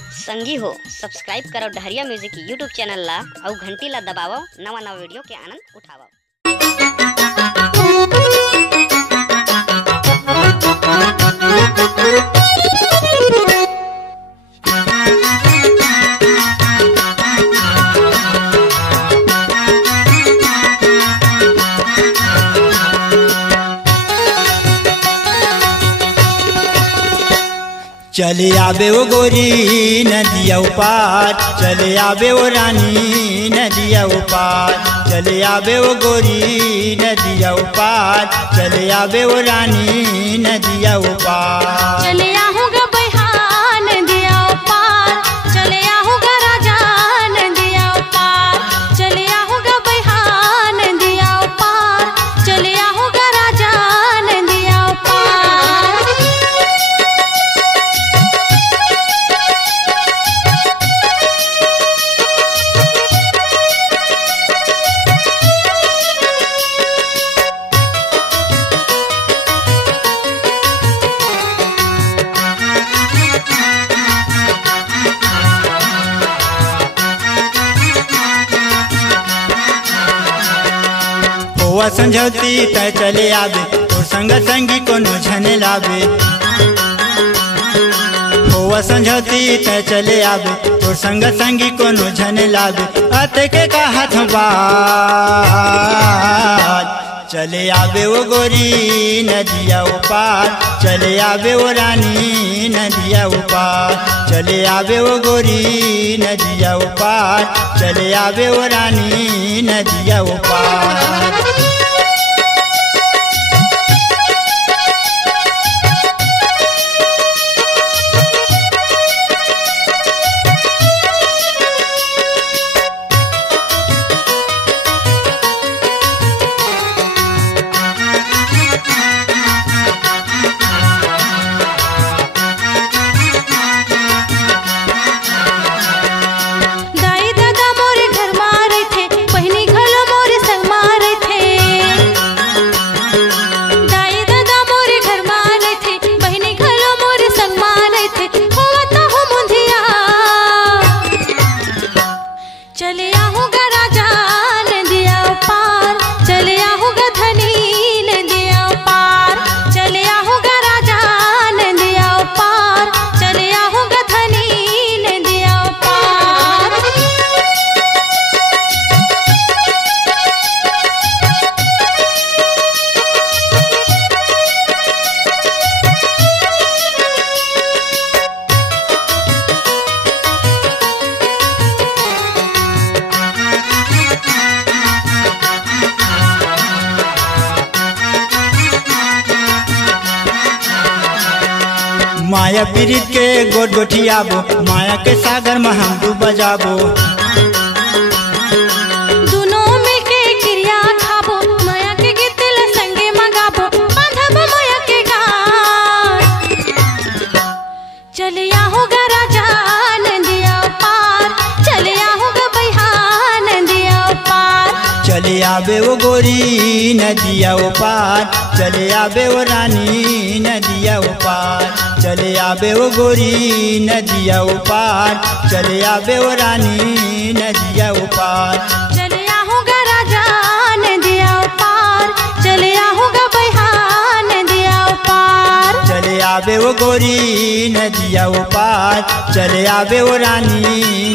संगी हो सब्सक्राइब करो डहरिया म्यूजिक यूट्यूब चैनल ला और घंटी ला दबावो नवा नवा वीडियो के आनंद उठावो। चले आवे वो गोरी नदिया पार, चले आवे वो रानी नदिया पार, चले आवे वो गोरी नदिया पार, चले आवे वो रानी नदिया पार। चले आऊँगा बहन नदिया पार, चले आऊँगा राजा नदिया पार, चले आऊँगा बहन नदिया पार, चले आऊँगा राजा नदिया पार। हुआ समझौती त चले आवे तो संग संगी कोनो झने लावे। हुआ समझौती त चले आवे तो संग संगी कोनो झने लावे। अते के का हाथ बात, चले आवे वो गोरी नदिया पार, चले आवे वो रानी नदिया पार, चले आवे वो गोरी नदिया पार, चले आवे वो रानी नदिया पार। चले आऊँगा राजा नदिया पार, चले आऊँगा धनी नदिया पार, चले आऊँगा राजा नदिया पार, चले आऊँगा धनी नदिया पार। माया पीरित के गोट गोठियाबो, माया के सागर में हम डूब जाबो। दोनों मिलके क्रिया खाबो, माया के गीत संगे मगाबो, बांधबो माया के गान। चले आऊँगा राजा नदिया पार, चले आऊँगा बहन नदिया पार, चले आवे वो गोरी नदिया पार, चले आवे वो रानी नदिया पार, चले आवे वो गोरी नदिया पार, चले आवे वो रानी नदिया पार। चले आऊँगा राजा नदिया पार, चले आऊँगा बहन नदिया पार, चले आवे वो गोरी नदिया पार, चले आवे वो रानी